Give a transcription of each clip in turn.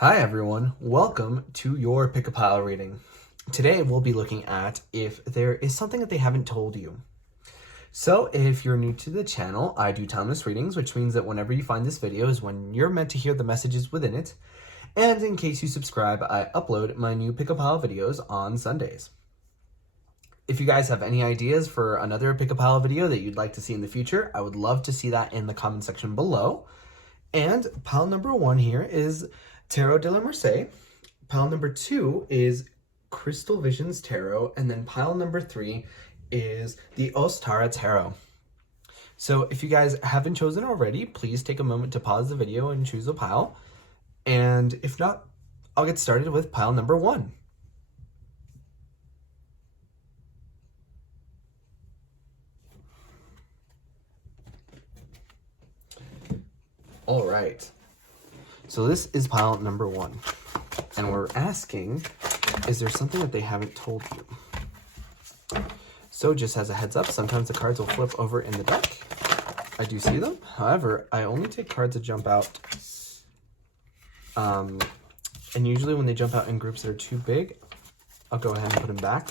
Hi everyone, welcome to your Pick a Pile reading. Today we'll be looking at if there is something that they haven't told you. So if you're new to the channel, I do timeless readings, which means that whenever you find this video is when you're meant to hear the messages within it. And in case you subscribe, I upload my new Pick a Pile videos on Sundays. If you guys have any ideas for another Pick a Pile video that you'd like to see in the future, I would love to see that in the comment section below. And pile number 1 here is Tarot de la Merced. Pile number 2 is Crystal Visions Tarot. And then pile number 3 is the Ostara Tarot. So if you guys haven't chosen already, please take a moment to pause the video and choose a pile. And if not, I'll get started with pile number 1. All right. So this is pile number 1. And we're asking, is there something that they haven't told you? So just as a heads up, sometimes the cards will flip over in the deck. I do see them. However, I only take cards that jump out. And usually when they jump out in groups that are too big, I'll go ahead and put them back.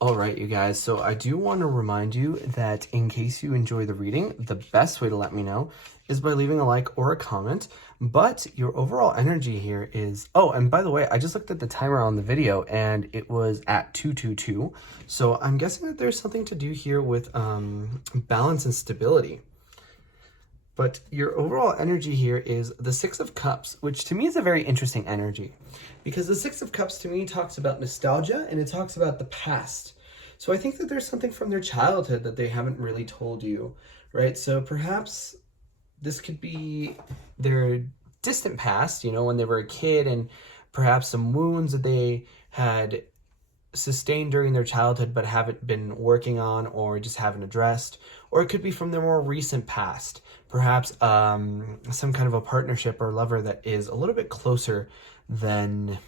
All right, you guys, so I do want to remind you that in case you enjoy the reading, the best way to let me know is by leaving a like or a comment, but your overall energy here is... Oh, and by the way, I just looked at the timer on the video and it was at 222, so I'm guessing that there's something to do here with balance and stability. But your overall energy here is the Six of Cups, which to me is a very interesting energy. Because the Six of Cups to me talks about nostalgia and it talks about the past. So I think that there's something from their childhood that they haven't really told you, right? So perhaps this could be their distant past, you know, when they were a kid, and perhaps some wounds that they had sustained during their childhood but haven't been working on or just haven't addressed. Or it could be from their more recent past, perhaps some kind of a partnership or lover that is a little bit closer than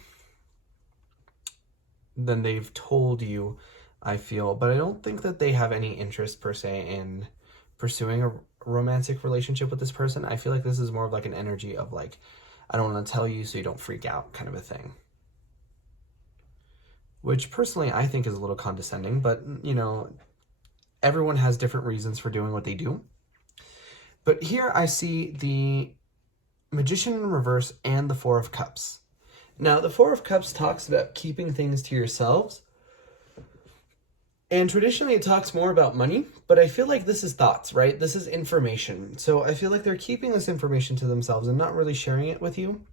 they've told you, I feel. But I don't think that they have any interest per se in pursuing a romantic relationship with this person. I feel like this is more of like an energy of like, I don't want to tell you so you don't freak out kind of a thing. Which personally I think is a little condescending, but you know, everyone has different reasons for doing what they do. But here I see the Magician in reverse and the Four of Cups. Now, the Four of Cups talks about keeping things to yourselves. And traditionally it talks more about money, but I feel like this is thoughts, right? This is information. So I feel like they're keeping this information to themselves and not really sharing it with you.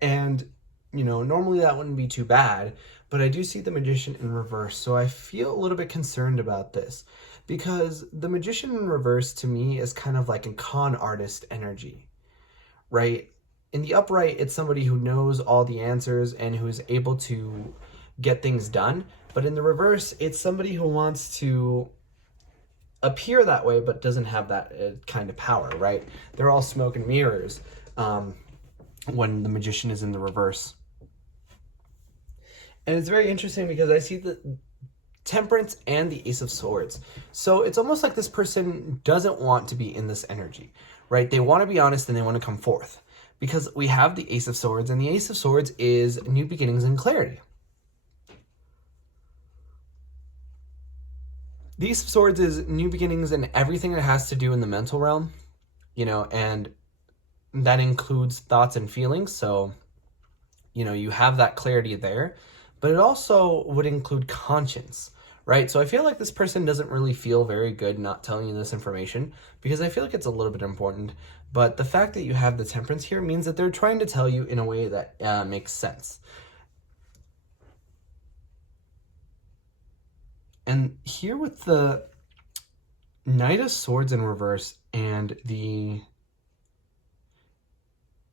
And, you know, normally that wouldn't be too bad, but I do see the Magician in reverse. So I feel a little bit concerned about this because the Magician in reverse to me is kind of like a con artist energy, right? In the upright, it's somebody who knows all the answers and who is able to get things done. But in the reverse, it's somebody who wants to appear that way but doesn't have that kind of power, right? They're all smoke and mirrors when the Magician is in the reverse. And it's very interesting because I see the Temperance and the Ace of Swords. So it's almost like this person doesn't want to be in this energy, right? They want to be honest and they want to come forth. Because we have the Ace of Swords, and the Ace of Swords is new beginnings and clarity. The Ace of Swords is new beginnings and everything that has to do in the mental realm, you know, and that includes thoughts and feelings. So, you know, you have that clarity there, but it also would include conscience, right? So I feel like this person doesn't really feel very good not telling you this information because I feel like it's a little bit important. But the fact that you have the Temperance here means that they're trying to tell you in a way that makes sense. And here with the Knight of Swords in reverse and the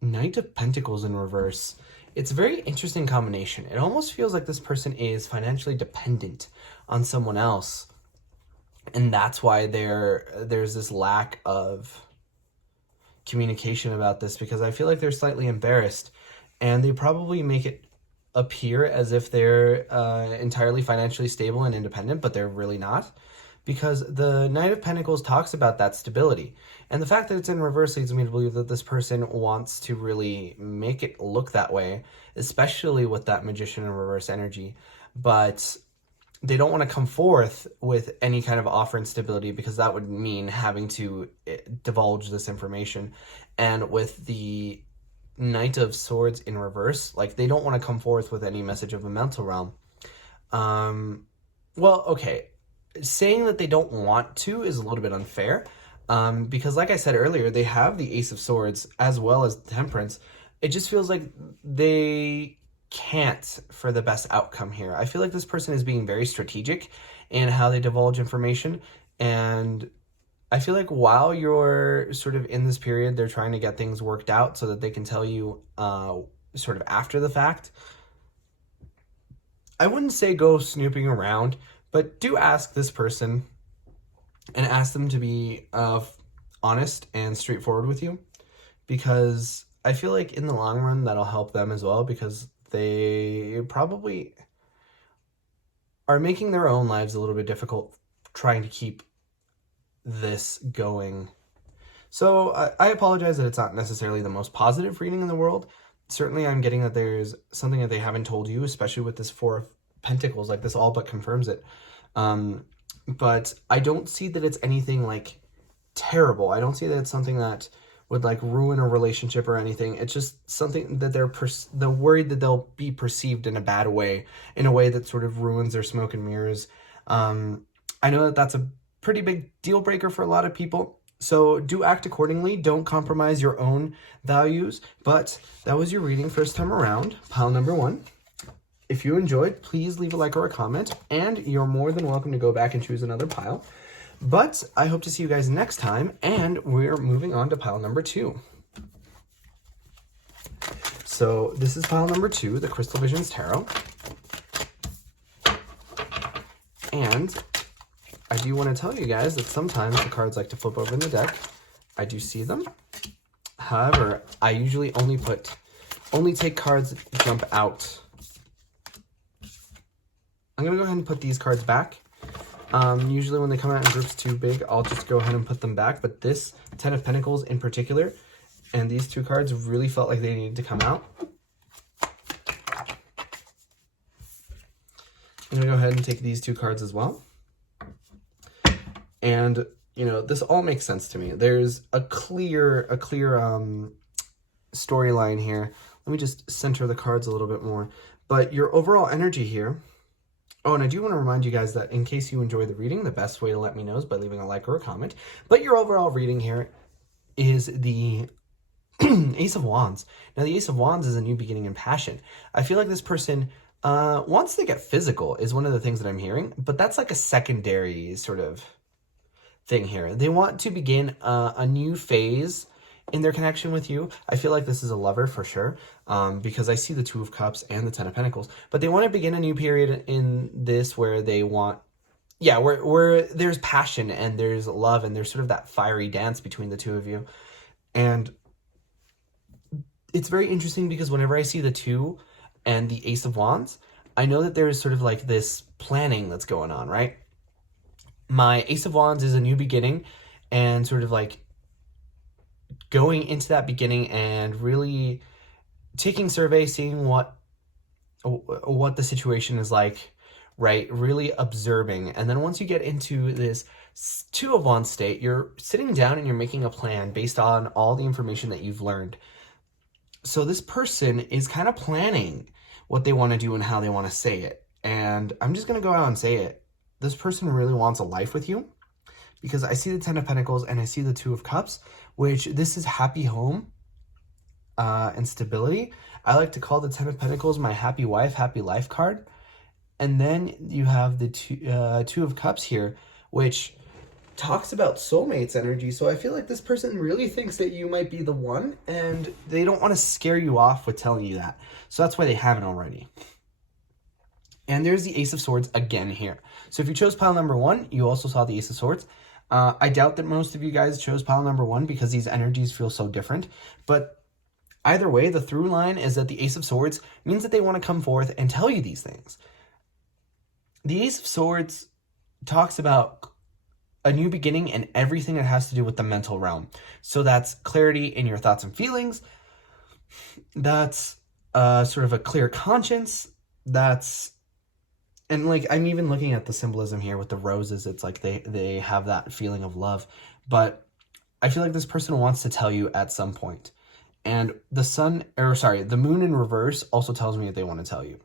Knight of Pentacles in reverse, it's a very interesting combination. It almost feels like this person is financially dependent on someone else. And that's why there's this lack of communication about this, because I feel like they're slightly embarrassed and they probably make it appear as if they're entirely financially stable and independent, but they're really not, because the Knight of Pentacles talks about that stability. And the fact that it's in reverse leads me to believe that this person wants to really make it look that way, especially with that Magician in reverse energy. But they don't want to come forth with any kind of offer and stability because that would mean having to divulge this information. And with the Knight of Swords in reverse, like, they don't want to come forth with any message of a mental realm. Well, okay, saying that they don't want to is a little bit unfair, because like I said earlier, they have the Ace of Swords as well as Temperance. It just feels like they can't for the best outcome here. I feel like this person is being very strategic in how they divulge information, and I feel like while you're sort of in this period, they're trying to get things worked out so that they can tell you sort of after the fact. I wouldn't say go snooping around, but do ask this person and ask them to be honest and straightforward with you, because I feel like in the long run that'll help them as well, because they probably are making their own lives a little bit difficult trying to keep this going. So I apologize that it's not necessarily the most positive reading in the world. Certainly I'm getting that there's something that they haven't told you, especially with this Four of Pentacles. Like, this all but confirms it. But I don't see that it's anything like terrible. I don't see that it's something that would like ruin a relationship or anything. It's just something that they're worried that they'll be perceived in a bad way, in a way that sort of ruins their smoke and mirrors. I know that that's a pretty big deal breaker for a lot of people, so do act accordingly. Don't compromise your own values. But that was your reading first time around, pile number 1. If you enjoyed, please leave a like or a comment, and you're more than welcome to go back and choose another pile. But I hope to see you guys next time, and we're moving on to pile number 2. So this is pile number 2, the Crystal Visions Tarot. And I do want to tell you guys that sometimes the cards like to flip over in the deck. I do see them. However, I usually only take cards that jump out. I'm going to go ahead and put these cards back. Usually when they come out in groups too big, I'll just go ahead and put them back. But this 10 of Pentacles in particular, and these 2 cards really felt like they needed to come out. I'm going to go ahead and take these 2 cards as well. And, you know, this all makes sense to me. There's a clear storyline here. Let me just center the cards a little bit more. But your overall energy here. Oh, and I do want to remind you guys that in case you enjoy the reading, the best way to let me know is by leaving a like or a comment. But your overall reading here is the Ace of Wands. Now, the Ace of Wands is a new beginning in passion. I feel like this person wants to get physical is one of the things that I'm hearing, but that's like a secondary sort of thing here. They want to begin a new phase in their connection with you. I feel like this is a lover for sure, because I see the 2 of Cups and the 10 of Pentacles, but they want to begin a new period in this where they want, where there's passion and there's love and there's sort of that fiery dance between the 2 of you. And it's very interesting because whenever I see the 2 and the Ace of Wands, I know that there is sort of like this planning that's going on, right? My Ace of Wands is a new beginning and sort of like going into that beginning and really taking survey, seeing what the situation is like, right? Really observing. And then once you get into this 2 of Wands state, you're sitting down and you're making a plan based on all the information that you've learned. So this person is kind of planning what they want to do and how they want to say it. And I'm just going to go out and say it. this person really wants a life with you, because I see the Ten of Pentacles and I see the Two of Cups, which this is happy home and stability. I like to call the Ten of Pentacles my happy wife, happy life card. And then you have the Two of Cups here, which talks about soulmates energy. So I feel like this person really thinks that you might be the one, and they don't want to scare you off with telling you that. So that's why they haven't already. And there's the Ace of Swords again here. So if you chose pile number 1, you also saw the Ace of Swords. I doubt that most of you guys chose pile number 1 because these energies feel so different. But either way, the through line is that the Ace of Swords means that they want to come forth and tell you these things. The Ace of Swords talks about a new beginning and everything that has to do with the mental realm. So that's clarity in your thoughts and feelings. That's sort of a clear conscience. And like, I'm even looking at the symbolism here with the roses. It's like they have that feeling of love. But I feel like this person wants to tell you at some point. And the moon in reverse also tells me that they want to tell you.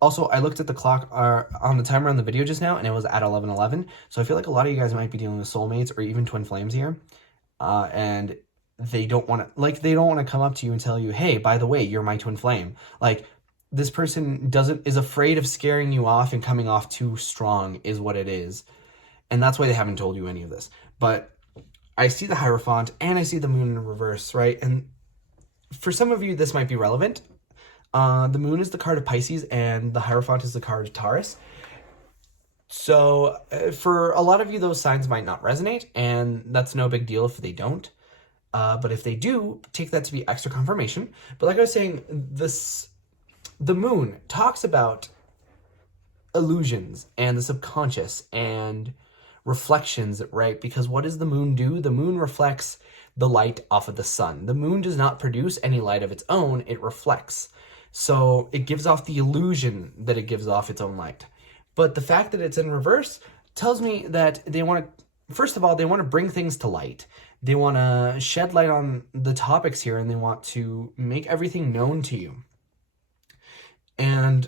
Also, I looked at the clock on the timer on the video just now, and it was at 11:11. So I feel like a lot of you guys might be dealing with soulmates or even twin flames here. And they don't want to come up to you and tell you, hey, by the way, you're my twin flame. Like, this person is afraid of scaring you off and coming off too strong is what it is. And that's why they haven't told you any of this. But I see the Hierophant and I see the moon in reverse, right? And for some of you, this might be relevant. The moon is the card of Pisces and the Hierophant is the card of Taurus. So for a lot of you, those signs might not resonate, and that's no big deal if they don't. But if they do, take that to be extra confirmation. But like I was saying, the moon talks about illusions and the subconscious and reflections, right? Because what does the moon do? The moon reflects the light off of the sun. The moon does not produce any light of its own, it reflects. So it gives off the illusion that it gives off its own light. But the fact that it's in reverse tells me that they want to, first of all, they want to bring things to light. They want to shed light on the topics here, and they want to make everything known to you. And,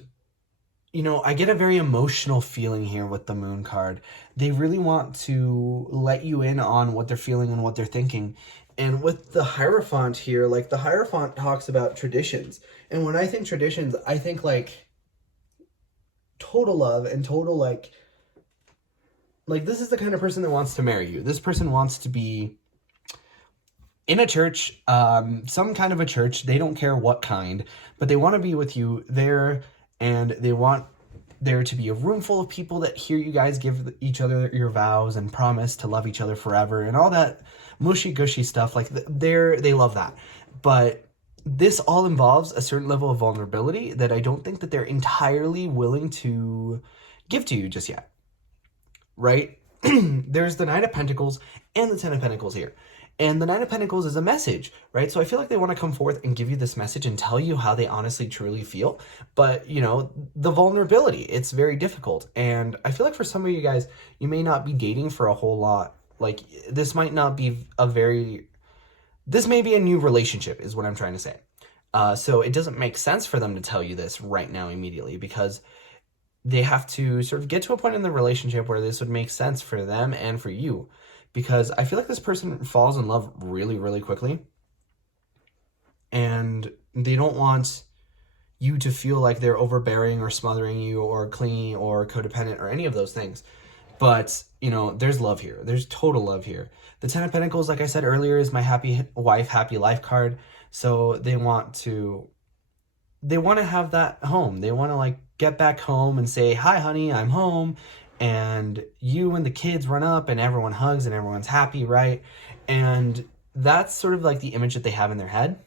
you know, I get a very emotional feeling here with the moon card. They really want to let you in on what they're feeling and what they're thinking. And with the Hierophant here, like, the Hierophant talks about traditions. And when I think traditions, I think, like, total love and total, like, this is the kind of person that wants to marry you. This person wants to be in a church, some kind of a church. They don't care what kind, but they want to be with you there, and they want there to be a room full of people that hear you guys give each other your vows and promise to love each other forever and all that mushy gushy stuff. Like, they love that. But this all involves a certain level of vulnerability that I don't think that they're entirely willing to give to you just yet, right? There's the Nine of Pentacles and the Ten of Pentacles here. And the Nine of Pentacles is a message, right? So I feel like they want to come forth and give you this message and tell you how they honestly, truly feel. But, you know, the vulnerability, it's very difficult. And I feel like for some of you guys, you may not be dating for a whole lot. Like, this might not be this may be a new relationship is what I'm trying to say. So it doesn't make sense for them to tell you this right now immediately, because they have to sort of get to a point in the relationship where this would make sense for them and for you. Because I feel like this person falls in love really, really quickly. And they don't want you to feel like they're overbearing or smothering you or clingy or codependent or any of those things. But, you know, there's love here. There's total love here. The Ten of Pentacles, like I said earlier, is my happy wife, happy life card. So they want to have that home. They want to, like, get back home and say, hi, honey, I'm home. And you and the kids run up and everyone hugs and everyone's happy, right? And that's sort of like the image that they have in their head.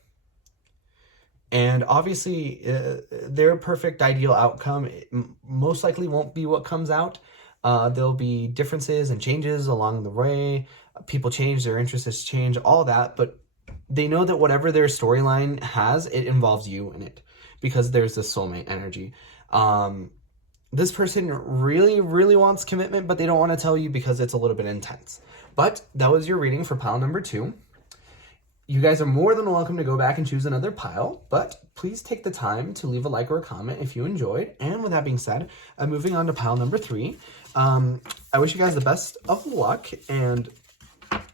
And obviously, their perfect ideal outcome most likely won't be what comes out. There'll be differences and changes along the way. People change, their interests change, all that. But they know that whatever their storyline has, it involves you in it, because there's this soulmate energy. This person really, really wants commitment, but they don't want to tell you because it's a little bit intense. But that was your reading for pile number 2. You guys are more than welcome to go back and choose another pile, but please take the time to leave a like or a comment if you enjoyed. And with that being said, I'm moving on to pile number 3. I wish you guys the best of luck and,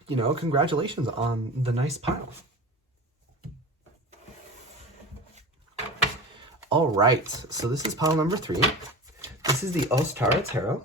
you know, congratulations on the nice pile. All right, so this is pile number 3. This is the Ostara Tarot.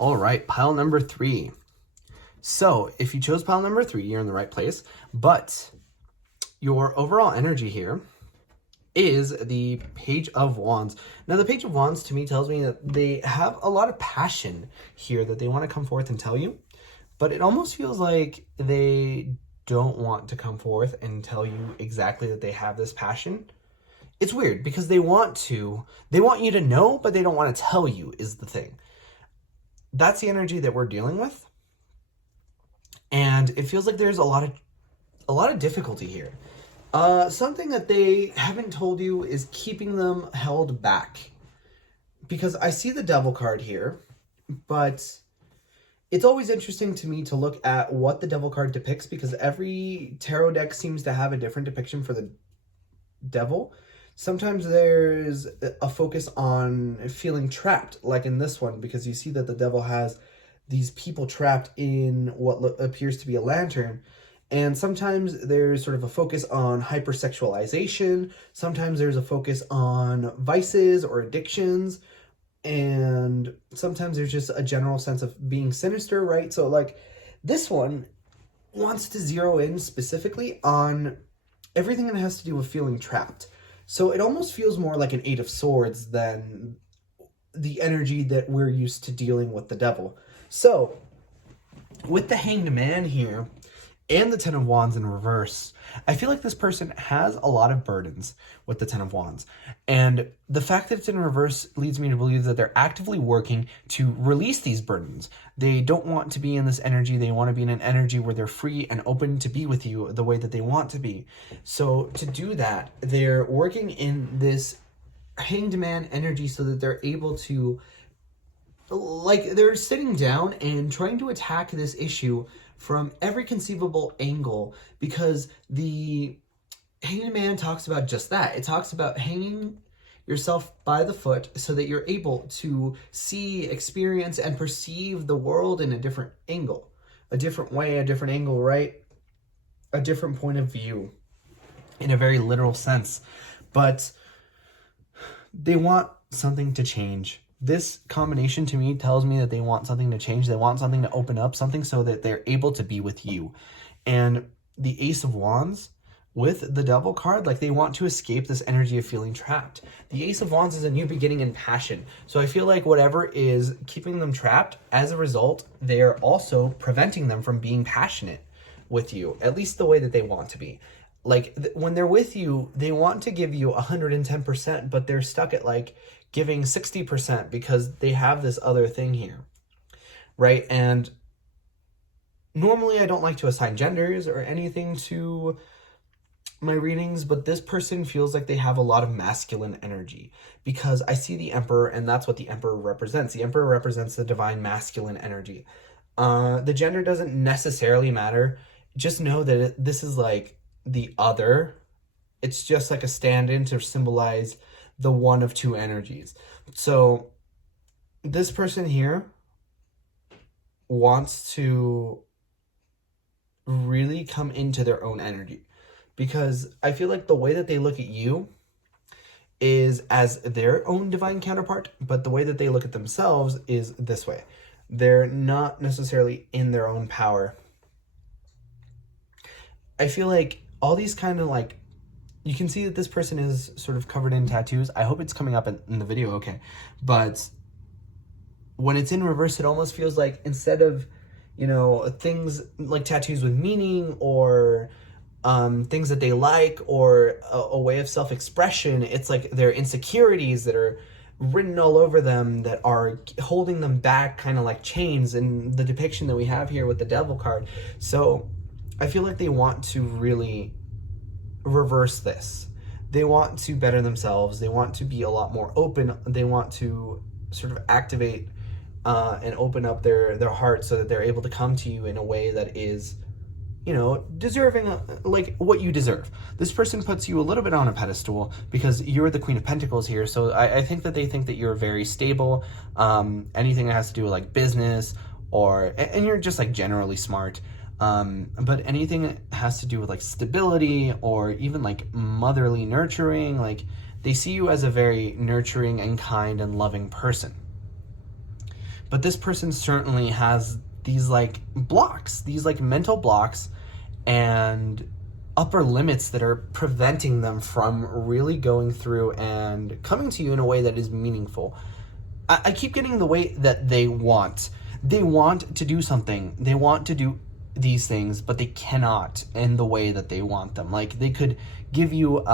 All right, pile number 3. So if you chose pile number 3, you're in the right place, but your overall energy here is the Page of Wands. Now, the Page of Wands to me tells me that they have a lot of passion here that they want to come forth and tell you, but it almost feels like they don't want to come forth and tell you exactly that they have this passion. It's weird because they want you to know, but they don't want to tell you is the thing. That's the energy that we're dealing with. And it feels like there's a lot of difficulty here. Something that they haven't told you is keeping them held back. Because I see the Devil card here, but it's always interesting to me to look at what the Devil card depicts, because every tarot deck seems to have a different depiction for the Devil. Sometimes there's a focus on feeling trapped, like in this one, because you see that the Devil has these people trapped in what appears to be a lantern. And sometimes there's sort of a focus on hypersexualization. Sometimes there's a focus on vices or addictions. And sometimes there's just a general sense of being sinister, right? So like this one wants to zero in specifically on everything that has to do with feeling trapped. So it almost feels more like an 8 of Swords than the energy that we're used to dealing with the Devil. So with the Hanged Man here and the 10 of Wands in reverse, I feel like this person has a lot of burdens with the 10 of Wands. And the fact that it's in reverse leads me to believe that they're actively working to release these burdens. They don't want to be in this energy. They want to be in an energy where they're free and open to be with you the way that they want to be. So to do that, they're working in this Hanged Man energy so that they're able to, like, they're sitting down and trying to attack this issue from every conceivable angle, because the Hanged Man talks about just that. It talks about hanging yourself by the foot so that you're able to see, experience, and perceive the world in a different angle, a different way, a different angle, right? A different point of view in a very literal sense. But they want something to change. This combination to me tells me that they want something to change. They want something to open up, something so that they're able to be with you. And the Ace of Wands with the Devil card, like, they want to escape this energy of feeling trapped. The Ace of Wands is a new beginning in passion. So I feel like whatever is keeping them trapped, as a result, they're also preventing them from being passionate with you, at least the way that they want to be. Like, when they're with you, they want to give you 110%, but they're stuck at, like, giving 60% because they have this other thing here, right? And normally I don't like to assign genders or anything to my readings, but this person feels like they have a lot of masculine energy, because I see the Emperor, and that's what the Emperor represents. The Emperor represents the divine masculine energy. The gender doesn't necessarily matter. Just know that this is like the other. It's just like a stand-in to symbolize the one of two energies. So this person here wants to really come into their own energy, because I feel like the way that they look at you is as their own divine counterpart, but the way that they look at themselves is this way. They're not necessarily in their own power. I feel like all these kind of like, you can see that this person is sort of covered in tattoos. I hope it's coming up in the video okay. But when it's in reverse, it almost feels like instead of, you know, things like tattoos with meaning or things that they like or a way of self-expression, it's like their insecurities that are written all over them that are holding them back, kind of like chains in the depiction that we have here with the Devil card. So I feel like they want to really reverse this. They want to better themselves. They want to be a lot more open. They want to sort of activate and open up their heart so that they're able to come to you in a way that is, you know, deserving, like what you deserve. This person puts you a little bit on a pedestal because you're the Queen of Pentacles here. So I think that they think that you're very stable. Anything that has to do with like business and you're just like generally smart. But anything that has to do with like stability or even like motherly nurturing, like they see you as a very nurturing and kind and loving person. But this person certainly has these like blocks, these like mental blocks and upper limits that are preventing them from really going through and coming to you in a way that is meaningful. I keep getting the way that they want to do something. They want to do these things, but they cannot in the way that they want them. Like they could give you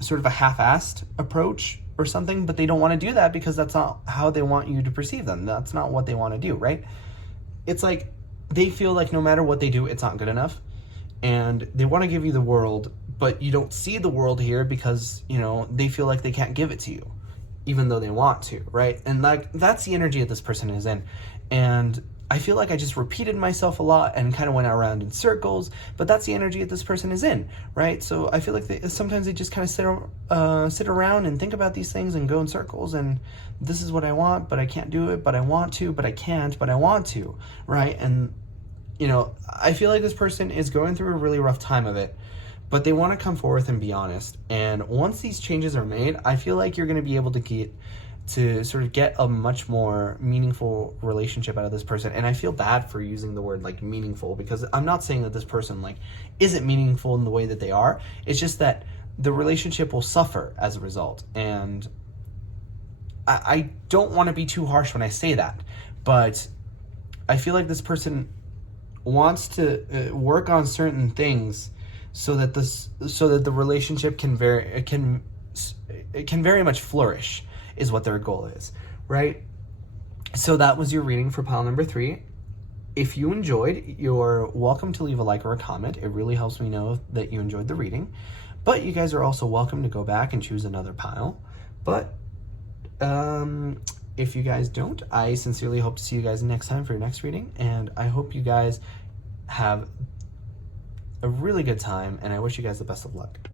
sort of a half-assed approach or something, but they don't want to do that because that's not how they want you to perceive them. That's not what they want to do, right? It's like they feel like no matter what they do, it's not good enough. And they want to give you the world, but you don't see the world here because, you know, they feel like they can't give it to you, even though they want to, right? And like that's the energy that this person is in. And I feel like I just repeated myself a lot and kind of went around in circles, but that's the energy that this person is in, right? So I feel like sometimes they just kind of sit around and think about these things and go in circles, and this is what I want, but I can't do it, but I want to, but I can't, but I want to, right? And, you know, I feel like this person is going through a really rough time of it, but they want to come forth and be honest. And once these changes are made, I feel like you're going to be able to sort of get a much more meaningful relationship out of this person. And I feel bad for using the word like meaningful, because I'm not saying that this person like isn't meaningful in the way that they are. It's just that the relationship will suffer as a result. And I don't want to be too harsh when I say that, but I feel like this person wants to work on certain things so that the relationship can very much flourish, is what their goal is, right? So that was your reading for pile number 3. If you enjoyed, you're welcome to leave a like or a comment. It really helps me know that you enjoyed the reading. But you guys are also welcome to go back and choose another pile. But if you guys don't, I sincerely hope to see you guys next time for your next reading. And I hope you guys have a really good time, and I wish you guys the best of luck.